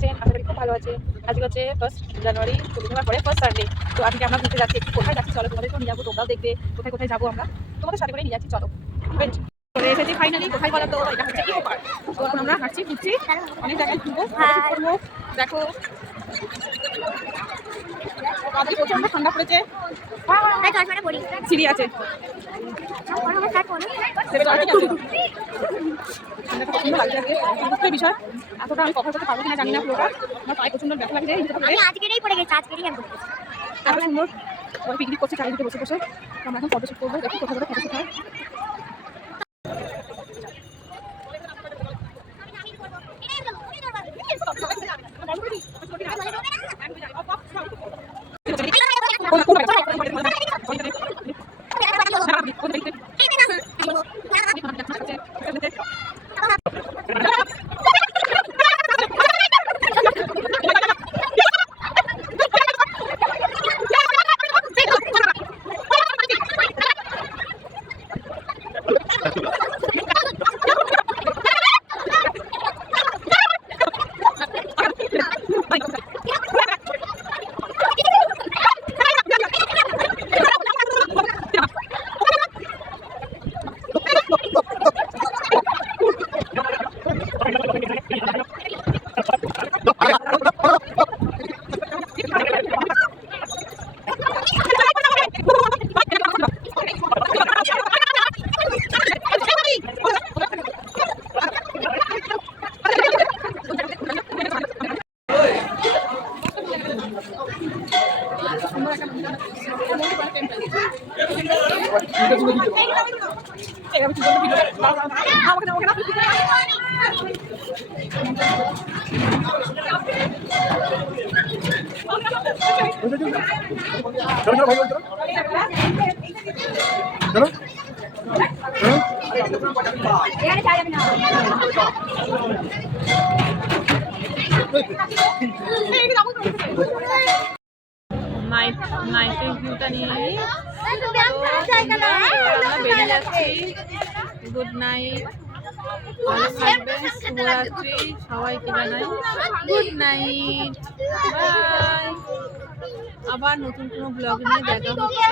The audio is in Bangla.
আছেন? আশা করি খুব ভালো আছেন। আজকে হচ্ছে 1 জানুয়ারি, পূর্ণিমার পরে ফার্স্ট সানডে। তো আজকে আমরা ঘুরতে যাচ্ছি। একটু কোথায় যাচ্ছি চলো তোমাদেরকেও নিয়ে যাবো, তোমরাও দেখবে কোথায় কোথায় যাবো আমরা। তোমাদের সাথে করে নিয়ে যাচ্ছি চলো। চলে এসেছি ফাইনালি। কোথায় বলো তো? এটা হচ্ছে ইকো পার্ক। তো এখন আমরা হাঁটছি ঘুরছি, অনেক জায়গায় ঘুরবো, করবো। দেখো আজকে প্রচন্ড ঠান্ডা পড়েছে, সিঁড়ি আছে, বিষয় এতটা আমি কভার করতে পারবো কিনা জানি না। পুরোটা আমার পায়ে প্রচন্ড ব্যথা লাগছে। এত সুন্দর সবাই পিকনিক করছে চারিদিকে বসে বসে। আমরা এখন ফটোশুট করবো, দেখি কোথাও কোথাও ফটোশুট হয়। নাইটের ভিউটা নিয়ে নিই। আমরা বেরিয়ে যাচ্ছি। গুড নাইট, ভালো থাকবেন, শুভরাত্রি, সবাইকে জানাই গুড নাইট, বাই। আবার নতুন কোনো ব্লগ নিয়ে দেখা হচ্ছে।